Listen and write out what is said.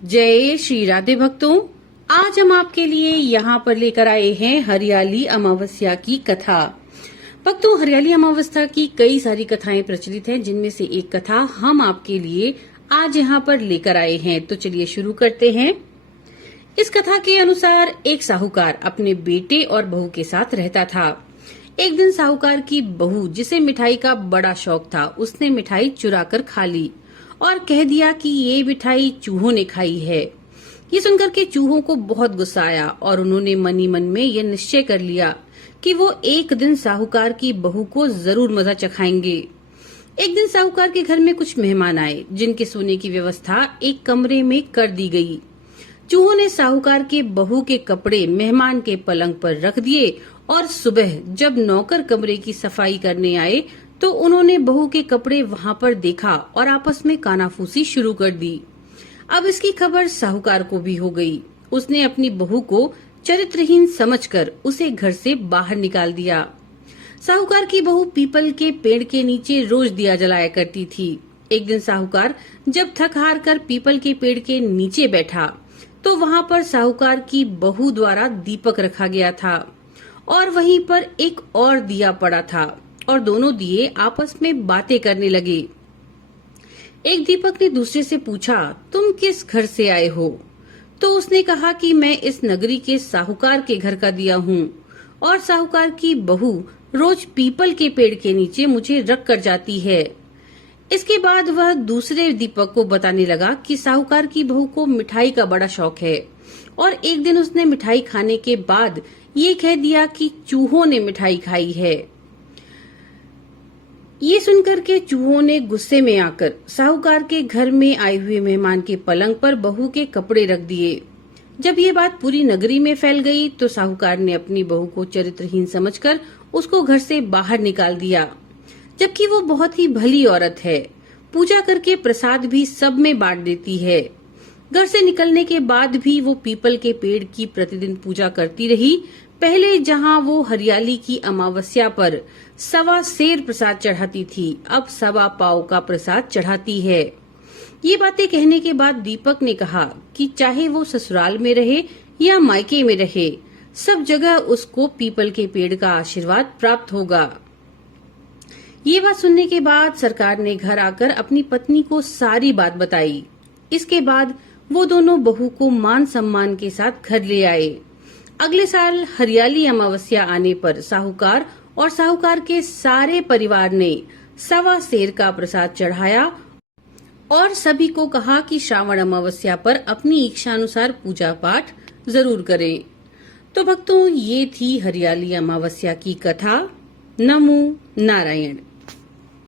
जय श्री राधे भक्तों, आज हम आपके लिए यहाँ पर लेकर आए हैं हरियाली अमावस्या की कथा। भक्तों, हरियाली अमावस्या की कई सारी कथाएं प्रचलित हैं, जिनमें से एक कथा हम आपके लिए आज यहाँ पर लेकर आए हैं। तो चलिए शुरू करते हैं। इस कथा के अनुसार एक साहूकार अपने बेटे और बहू के साथ रहता था। एक दिन साहूकार की बहू, जिसे मिठाई का बड़ा शौक था, उसने मिठाई चुरा कर खा ली और कह दिया कि ये मिठाई चूहों ने खाई है। ये सुनकर के चूहों को बहुत गुस्सा आया और उन्होंने मन ही मन में ये निश्चय कर लिया कि वो एक दिन साहूकार की बहू को जरूर मजा चखाएंगे। एक दिन साहूकार के घर में कुछ मेहमान आए, जिनके सोने की व्यवस्था एक कमरे में कर दी गई। चूहों ने साहूकार के बहू के कपड़े मेहमान के पलंग पर रख दिए और सुबह जब नौकर कमरे की सफाई करने आए तो उन्होंने बहू के कपड़े वहां पर देखा और आपस में कानाफूसी शुरू कर दी। अब इसकी खबर साहूकार को भी हो गई। उसने अपनी बहू को चरित्रहीन समझकर उसे घर से बाहर निकाल दिया। साहूकार की बहू पीपल के पेड़ के नीचे रोज दिया जलाया करती थी। एक दिन साहूकार जब थक हार कर पीपल के पेड़ के नीचे बैठा तो वहां पर साहूकार की बहू द्वारा दीपक रखा गया था और वहीं पर एक और दिया पड़ा था और दोनों दिए आपस में बातें करने लगे। एक दीपक ने दूसरे से पूछा, तुम किस घर से आए हो? तो उसने कहा कि मैं इस नगरी के साहूकार के घर का दिया हूँ और साहूकार की बहू रोज पीपल के पेड़ के नीचे मुझे रख कर जाती है। इसके बाद वह दूसरे दीपक को बताने लगा कि साहूकार की बहू को मिठाई का बड़ा शौक है और एक दिन उसने मिठाई खाने के बाद ये कह दिया कि चूहों ने मिठाई खाई है। ये सुनकर के चूहों ने गुस्से में आकर साहूकार के घर में आए हुए मेहमान के पलंग पर बहू के कपड़े रख दिए। जब ये बात पूरी नगरी में फैल गई तो साहूकार ने अपनी बहू को चरित्रहीन समझकर उसको घर से बाहर निकाल दिया, जबकि वो बहुत ही भली औरत है। पूजा करके प्रसाद भी सब में बांट देती है। घर से निकलने के बाद भी वो पीपल के पेड़ की प्रतिदिन पूजा करती रही। पहले जहां वो हरियाली की अमावस्या पर 1.25 सेर प्रसाद चढ़ाती थी, अब 1.25 पाव का प्रसाद चढ़ाती है। ये बातें कहने के बाद दीपक ने कहा कि चाहे वो ससुराल में रहे या मायके में रहे, सब जगह उसको पीपल के पेड़ का आशीर्वाद प्राप्त होगा। ये बात सुनने के बाद सरकार ने घर आकर अपनी पत्नी को सारी बात बताई। इसके बाद वो दोनों बहू को मान सम्मान के साथ घर ले आए। अगले साल हरियाली अमावस्या आने पर साहूकार और साहूकार के सारे परिवार ने 1.25 सेर का प्रसाद चढ़ाया और सभी को कहा कि श्रावण अमावस्या पर अपनी इच्छा अनुसार पूजा पाठ जरूर करें। तो भक्तों, ये थी हरियाली अमावस्या की कथा। नमो नारायण।